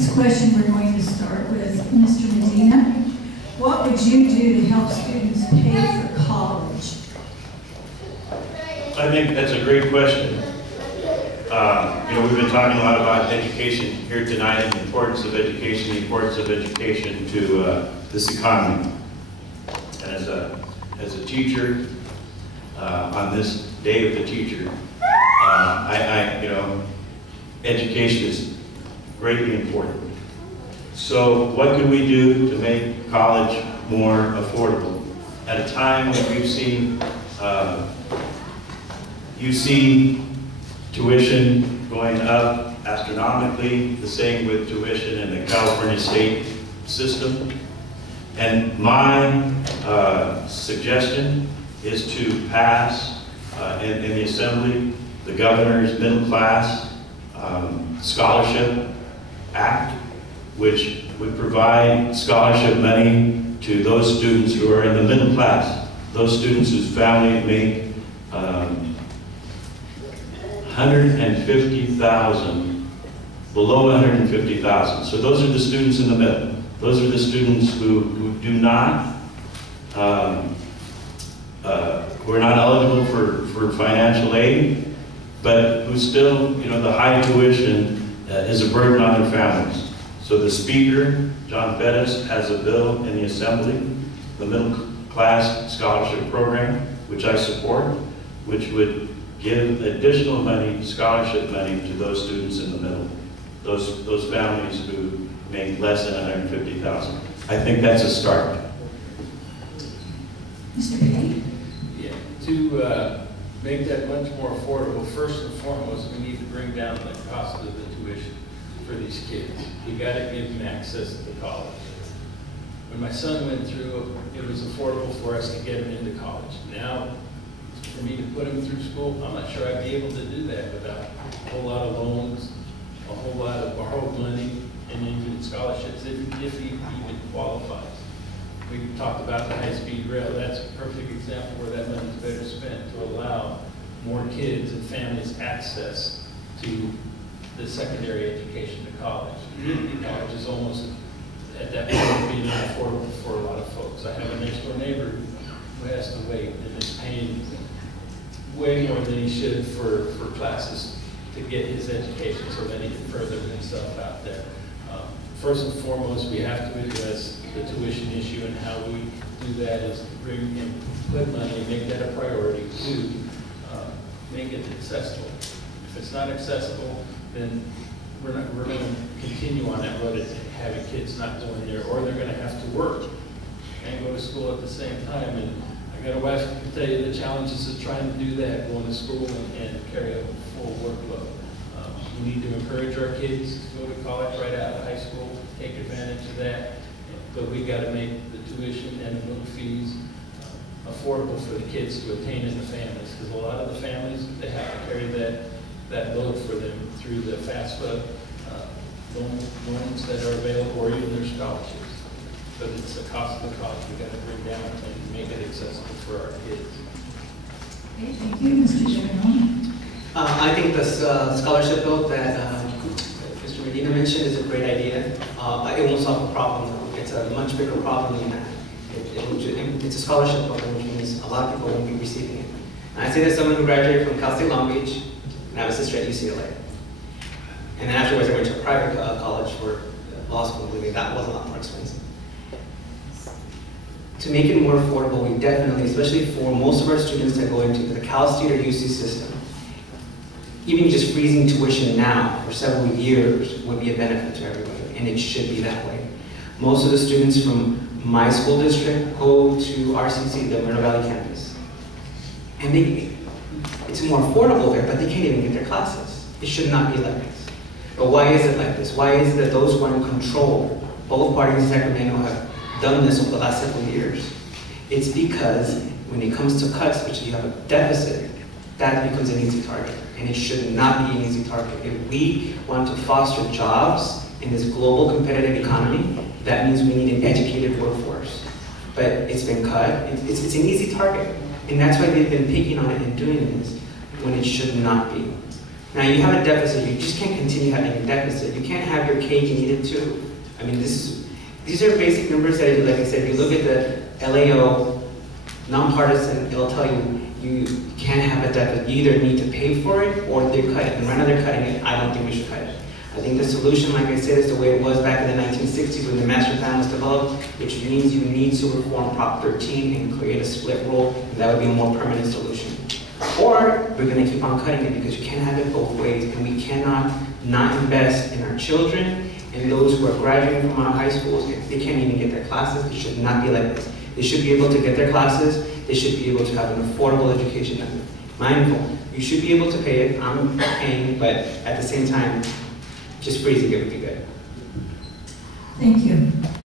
next question we're going to start with Mr. Medina. What would you do to help students pay for college? I think that's a great question. We've been talking a lot about education here tonight, and the importance of education, to this economy. And as a teacher, on this day of the teacher, education is greatly important. So what can we do to make college more affordable? At a time when we've seen, you see tuition going up astronomically, the same with tuition in the California state system. And my suggestion is to pass in the Assembly the governor's middle class scholarship act, which would provide scholarship money to those students who are in the middle class, those students whose family make $150,000, below $150,000. So those are the students in the middle. Those are the students who do not, who are not eligible for financial aid, but who still, the high tuition is a burden on their families. So the Speaker, John Bettis, has a bill in the Assembly, the Middle Class Scholarship Program, which I support, which would give additional money, scholarship money, to those students in the middle, those families who make less than $150,000. I think that's a start. Mr. Payne? Yeah, to make that much more affordable, first and foremost, we need to bring down the cost of the tuition for these kids. We got to give them access to college. When my son went through, it was affordable for us to get him into college. Now, for me to put him through school, I'm not sure I'd be able to do that without a whole lot of loans, a whole lot of borrowed money, and even scholarships, if he even qualifies. We talked about the high-speed rail. That's a perfect example where that money is better spent to allow more kids and families access to the secondary education to college. Community college is almost, at that point, being unaffordable for a lot of folks. I have a next-door neighbor who has to wait and is paying way more than he should for classes to get his education so that he can further himself out there. First and foremost, we have to address the tuition issue, and how we do that is to bring in, put money and make that a priority to make it accessible. If it's not accessible, then we're going to continue on that road of having kids not going there, or they're going to have to work and go to school at the same time. And I got a wife who can tell you the challenges of trying to do that, going to school and carry a full workload. We need to encourage our kids to go to college right out of high school, take advantage of that, but we got to make the tuition and the middle fees affordable for the kids to attain in the families, because a lot of the families, they have to carry that load for them through the FAFSA loans that are available, or even their scholarships. But it's the cost of the college we got to bring down and make it accessible for our kids. Okay, thank you, Mr. Giovanni. I think the scholarship bill that Mr. Medina mentioned is a great idea. It won't solve the problem, though. It's a much bigger problem than that. It's a scholarship program, which means a lot of people won't be receiving it. And I say that someone who graduated from Cal State Long Beach, and I have a sister at UCLA. And then afterwards, I went to a private college for law school. That was a lot more expensive. To make it more affordable, we definitely, especially for most of our students that go into the Cal State or UC system, even just freezing tuition now for several years would be a benefit to everybody, and it should be that way. Most of the students from my school district go to RCC, the Moreno Valley campus. And it's more affordable there, but they can't even get their classes. It should not be like this. But why is it like this? Why is it that those who are in control, both parties in Sacramento, have done this over the last several years? It's because when it comes to cuts, which you have a deficit, that becomes an easy target. And it should not be an easy target. If we want to foster jobs in this global competitive economy, that means we need an educated workforce. But it's been cut. It's an easy target. And that's why they've been picking on it and doing this when it should not be. Now you have a deficit. You just can't continue continue having a deficit. You can't have your cake and eat it too. I mean, these are basic numbers that I do. Like I said, if you look at the LAO, nonpartisan, it'll tell you you can't have a deficit. You either need to pay for it or they cut it. And right now they're cutting it. I don't think we should cut it. I think the solution, like I said, is the way it was back in the 1960s when the master plan was developed, which means you need to reform Prop 13 and create a split rule, and that would be a more permanent solution. Or we're going to keep on cutting it because you can't have it both ways, and we cannot not invest in our children and those who are graduating from our high schools. If they can't even get their classes, it should not be like this. They should be able to get their classes. They should be able to have an affordable education. Mindful, you should be able to pay it. I'm paying, but at the same time, just freezing it would be good. Thank you.